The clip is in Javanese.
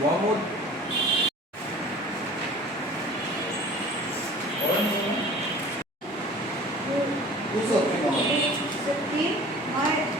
One more. One more. Two.